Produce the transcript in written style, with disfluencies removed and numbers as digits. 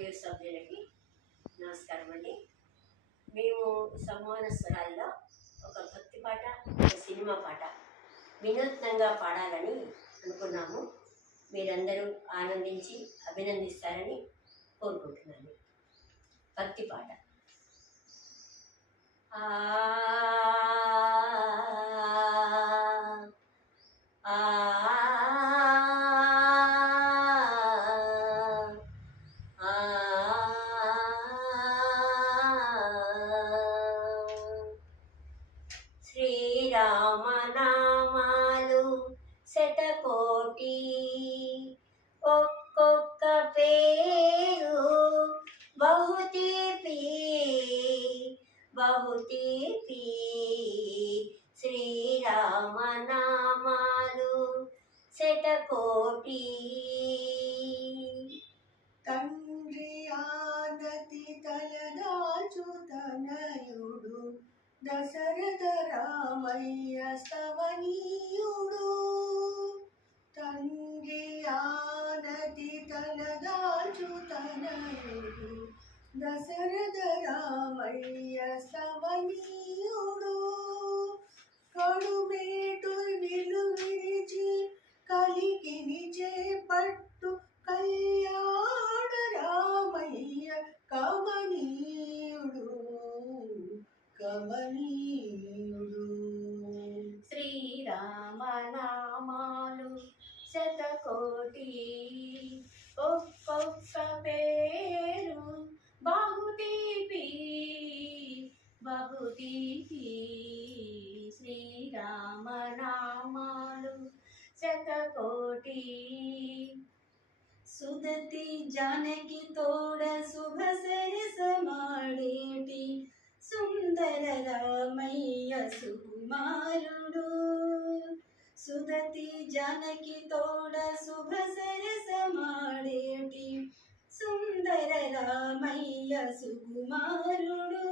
మరియు సభ్యులకి నమస్కారం అండి. మేము సమ్మోహన స్వరాల్లో ఒక భక్తి పాట, ఒక సినిమా పాట వినూత్నంగా పాడాలని అనుకున్నాము. మీరందరూ ఆనందించి అభినందిస్తారని కోరుకుంటున్నాను. భక్తి పాట. శ్రీరామనామాలు శతకోటి, ఒక్కొక్క పేరు బహుతీపి బహుతీపి. శ్రీరామనామాలు శతకోటి. తండ్రి ఆనతి తలదాల్చు తనయుడు దశరథ రామయ్య స్తవనీయుడు. తండ్రి ఆనతి తలదాల్చు తనయుడు దశరథ రామయ్య స్తవనీయుడు. కడుమేటు నిలు విరిచి కలికిని చేపట్టు కళ్యాణ రామయ్య కమనీయుడు కమనీయుడు. శ్రీరామనామాలు శతకోటి, ఒక్కొక్క పేరు బహుతీపి బహుతీపి. శ్రీరామనామాలు శతకోటి. సుదతి జానకి తోడ శుభ సరస మాడేటి సుందర రామయ్య సుకుమారుడు. సుదతి జానకి తోడ శుభ సరస మాడేటి సుందర రామయ్య సుకుమారుడు.